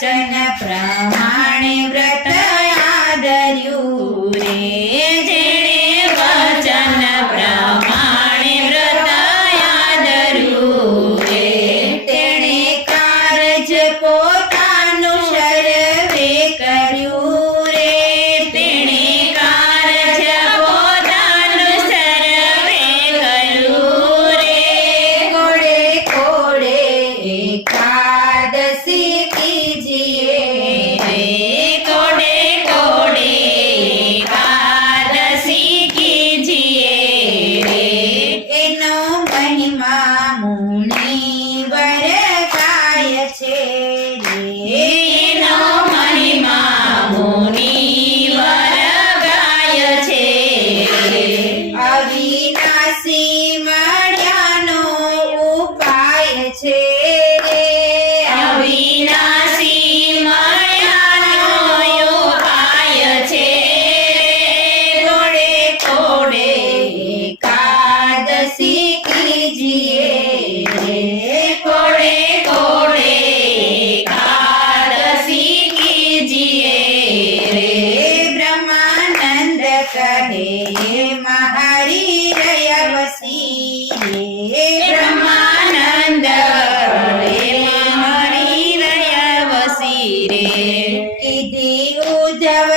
વચન પ્રમાણે વ્રત આદર્યું રે જેણે વચન પ્રમાણે વ્રત આદર્યું રે તેણે કારજ પોતાનું સર્વે કર્યું રે તેણે કારજ પોતાનું સર્વે કર્યું રે કોડે કોડે એકાદશી કીજીએ રે કોડે કોડે એકાદશી કીજીએ રે એનો મહિમા મુનિવર ગાય છે રે એનો મહિમા મુનિવર ગાય છે રે અવિનાશી મળ્યાનો ઉપાય છે રે અવિનાશી મળ્યાનો ઉપાય છે રે કોડે કોડે એકાદશી કીજીએ રે કોડે કોડે એકાદશી કીજીએ રે બ્રહ્માનંદ કહે મહારી રયવસી રે બ્રહ્માનંદ કહે મહારી રયવસી રે કીધી ઉજવ